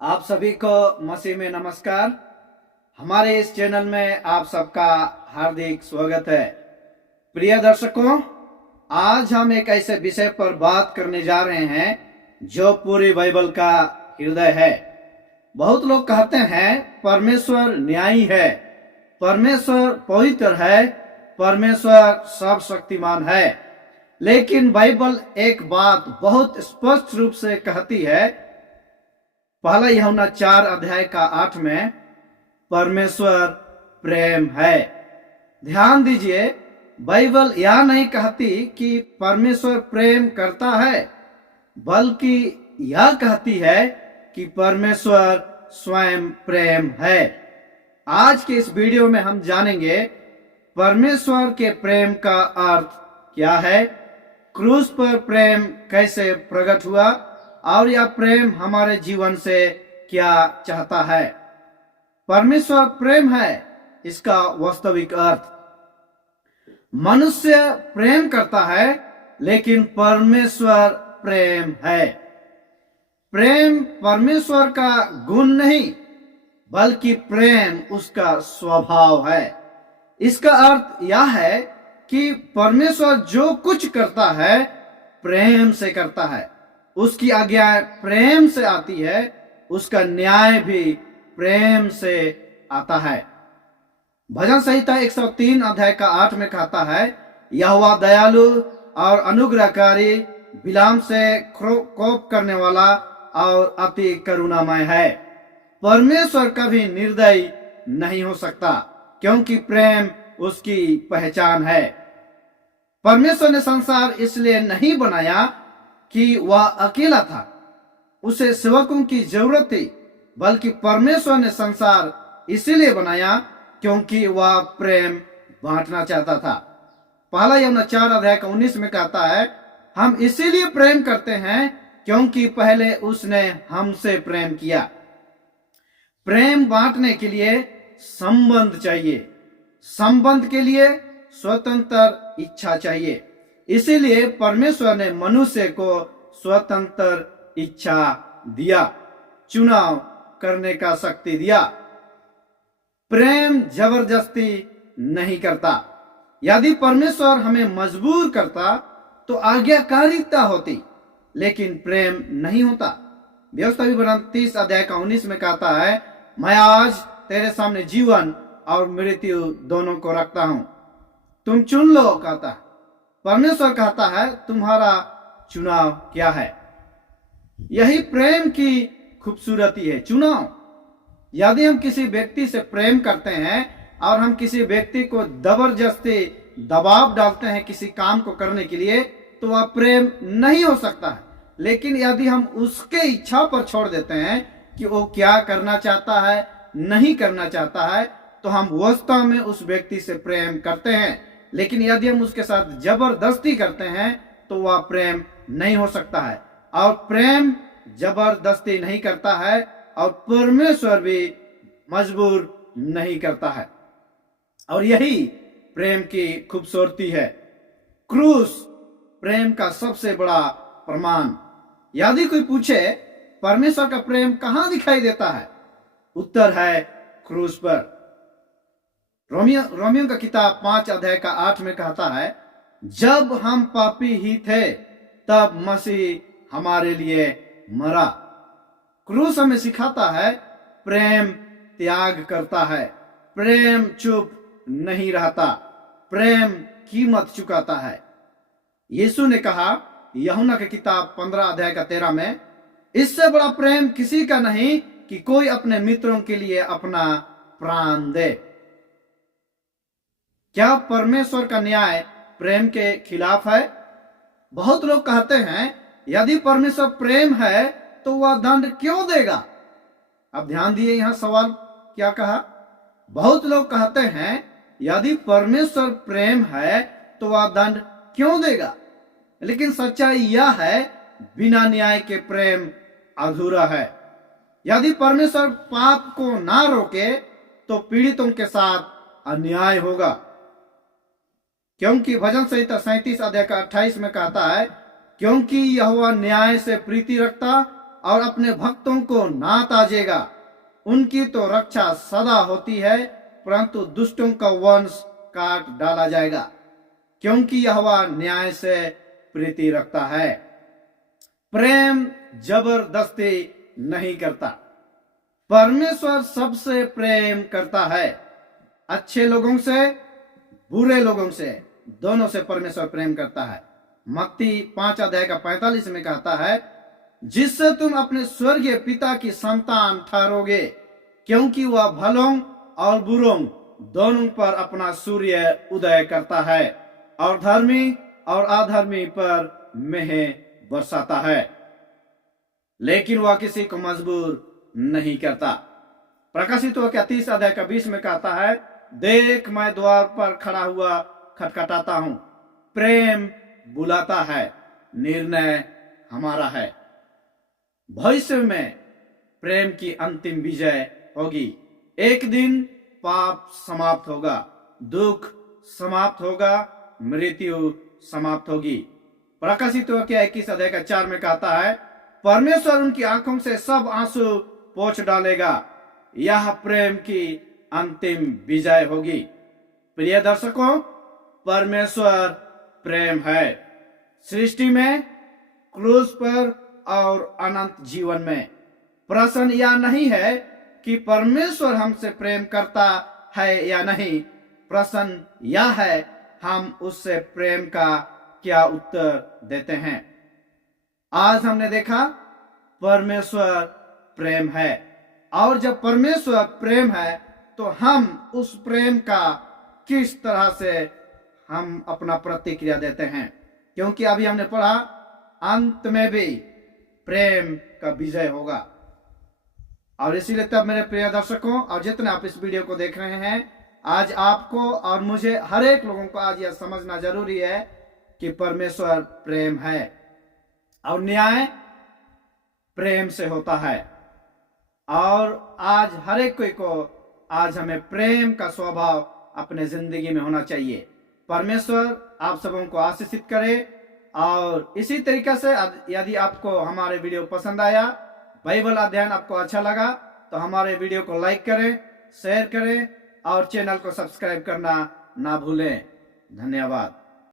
आप सभी को मसीह में नमस्कार। हमारे इस चैनल में आप सबका हार्दिक स्वागत है। प्रिय दर्शकों, आज हम एक ऐसे विषय पर बात करने जा रहे हैं जो पूरी बाइबल का हृदय है। बहुत लोग कहते हैं परमेश्वर न्यायी है, परमेश्वर पवित्र है, परमेश्वर सर्वशक्तिमान है। लेकिन बाइबल एक बात बहुत स्पष्ट रूप से कहती है, पहला यूहन्ना 4 अध्याय 8 में, परमेश्वर प्रेम है। ध्यान दीजिए, बाइबल यह नहीं कहती कि परमेश्वर प्रेम करता है, बल्कि यह कहती है कि परमेश्वर स्वयं प्रेम है। आज के इस वीडियो में हम जानेंगे परमेश्वर के प्रेम का अर्थ क्या है, क्रूस पर प्रेम कैसे प्रकट हुआ और यह प्रेम हमारे जीवन से क्या चाहता है। परमेश्वर प्रेम है, इसका वास्तविक अर्थ। मनुष्य प्रेम करता है, लेकिन परमेश्वर प्रेम है। प्रेम परमेश्वर का गुण नहीं, बल्कि प्रेम उसका स्वभाव है। इसका अर्थ यह है कि परमेश्वर जो कुछ करता है प्रेम से करता है, उसकी आज्ञा प्रेम से आती है, उसका न्याय भी प्रेम से आता है। भजन संहिता 103 अध्याय 8 में कहता है, यहोवा दयालु और अनुग्रहकारी, विलाम से कोप करने वाला और अति करुणामय है। परमेश्वर कभी निर्दयी नहीं हो सकता, क्योंकि प्रेम उसकी पहचान है। परमेश्वर ने संसार इसलिए नहीं बनाया कि वह अकेला था, उसे सेवकों की जरूरत थी, बल्कि परमेश्वर ने संसार इसीलिए बनाया क्योंकि वह प्रेम बांटना चाहता था। पहला यूहन्ना 4 अध्याय 19 में कहता है, हम इसीलिए प्रेम करते हैं क्योंकि पहले उसने हमसे प्रेम किया। प्रेम बांटने के लिए संबंध चाहिए, संबंध के लिए स्वतंत्र इच्छा चाहिए। इसीलिए परमेश्वर ने मनुष्य को स्वतंत्र इच्छा दिया, चुनाव करने का शक्ति दिया। प्रेम जबरदस्ती नहीं करता। यदि परमेश्वर हमें मजबूर करता तो आज्ञाकारिता होती, लेकिन प्रेम नहीं होता। व्यवस्था विवरण 30 अध्याय 19 में कहता है, मैं आज तेरे सामने जीवन और मृत्यु दोनों को रखता हूं, तुम चुन लो। कहता है परमेश्वर, कहता है तुम्हारा चुनाव क्या है। यही प्रेम की खूबसूरती है, चुनाव। यदि हम किसी व्यक्ति से प्रेम करते हैं और हम किसी व्यक्ति को जबरदस्ती दबाव डालते हैं किसी काम को करने के लिए, तो वह प्रेम नहीं हो सकता है। लेकिन यदि हम उसके इच्छा पर छोड़ देते हैं कि वो क्या करना चाहता है, नहीं करना चाहता है, तो हम वास्तव में उस व्यक्ति से प्रेम करते हैं। लेकिन यदि हम उसके साथ जबरदस्ती करते हैं तो वह प्रेम नहीं हो सकता है। और प्रेम जबरदस्ती नहीं करता है, और परमेश्वर भी मजबूर नहीं करता है। और यही प्रेम की खूबसूरती है। क्रूस प्रेम का सबसे बड़ा प्रमाण। यदि कोई पूछे परमेश्वर का प्रेम कहां दिखाई देता है, उत्तर है क्रूस पर। रोमियो का किताब 5 अध्याय 8 में कहता है, जब हम पापी ही थे तब मसीह हमारे लिए मरा। क्रूस हमें सिखाता है प्रेम त्याग करता है, प्रेम चुप नहीं रहता, प्रेम कीमत चुकाता है। यीशु ने कहा यूहन्ना की किताब 15 अध्याय 13 में, इससे बड़ा प्रेम किसी का नहीं कि कोई अपने मित्रों के लिए अपना प्राण दे। क्या परमेश्वर का न्याय प्रेम के खिलाफ है? बहुत लोग कहते हैं यदि परमेश्वर प्रेम है तो वह दंड क्यों देगा। अब ध्यान दिए, यहां सवाल क्या कहा। बहुत लोग कहते हैं यदि परमेश्वर प्रेम है तो वह दंड क्यों देगा। लेकिन सच्चाई यह है, बिना न्याय के प्रेम अधूरा है। यदि परमेश्वर पाप को ना रोके तो पीड़ितों के साथ अन्याय होगा। क्योंकि भजन संहिता 37 अध्याय 28 में कहता है, क्योंकि यहोवा न्याय से प्रीति रखता और अपने भक्तों को ना ताजेगा। उनकी तो रक्षा सदा होती है, परंतु दुष्टों का वंश काट डाला जाएगा, क्योंकि यहोवा न्याय से प्रीति रखता है। प्रेम जबरदस्ती नहीं करता। परमेश्वर सबसे प्रेम करता है, अच्छे लोगों से, बुरे लोगों से, दोनों से परमेश्वर प्रेम करता है। मत्ती 5:45 में कहता है, जिससे तुम अपने स्वर्गीय पिता की संतान ठहरोगे, क्योंकि वह भलों और बुरों दोनों पर अपना सूर्य उदय करता है और धर्मी और अधर्मी पर मेह बरसाता है, लेकिन वह किसी को मजबूर नहीं करता। प्रकाशित वाक्य 30:20 में कहता है, देख मैं द्वार पर खड़ा हुआ खटखटाता हूं, प्रेम बुलाता है, निर्णय हमारा है। भविष्य में प्रेम की अंतिम विजय होगी। एक दिन पाप समाप्त होगा, दुख समाप्त होगा, मृत्यु समाप्त होगी। प्रकाशित वाक्य 21:4 में कहता है, परमेश्वर उनकी आंखों से सब आंसू पोंछ डालेगा। यह प्रेम की अंतिम विजय होगी। प्रिय दर्शकों, परमेश्वर प्रेम है। सृष्टि में, क्रूस पर और अनंत जीवन में। प्रश्न यह नहीं है कि परमेश्वर हमसे प्रेम करता है या नहीं, प्रश्न यह है हम उससे प्रेम का क्या उत्तर देते हैं। आज हमने देखा परमेश्वर प्रेम है, और जब परमेश्वर प्रेम है तो हम उस प्रेम का किस तरह से हम अपना प्रतिक्रिया देते हैं, क्योंकि अभी हमने पढ़ा अंत में भी प्रेम का विजय होगा। और इसीलिए तब मेरे प्रिय दर्शकों और जितने आप इस वीडियो को देख रहे हैं, आज आपको और मुझे, हर एक लोगों को आज यह समझना जरूरी है कि परमेश्वर प्रेम है और न्याय प्रेम से होता है। और आज हर एक कोई को आज हमें प्रेम का स्वभाव अपने जिंदगी में होना चाहिए। परमेश्वर आप सबों को आशीषित करे। और इसी तरीके से यदि आपको हमारे वीडियो पसंद आया, बाइबल अध्ययन आपको अच्छा लगा, तो हमारे वीडियो को लाइक करें, शेयर करें और चैनल को सब्सक्राइब करना ना भूलें। धन्यवाद।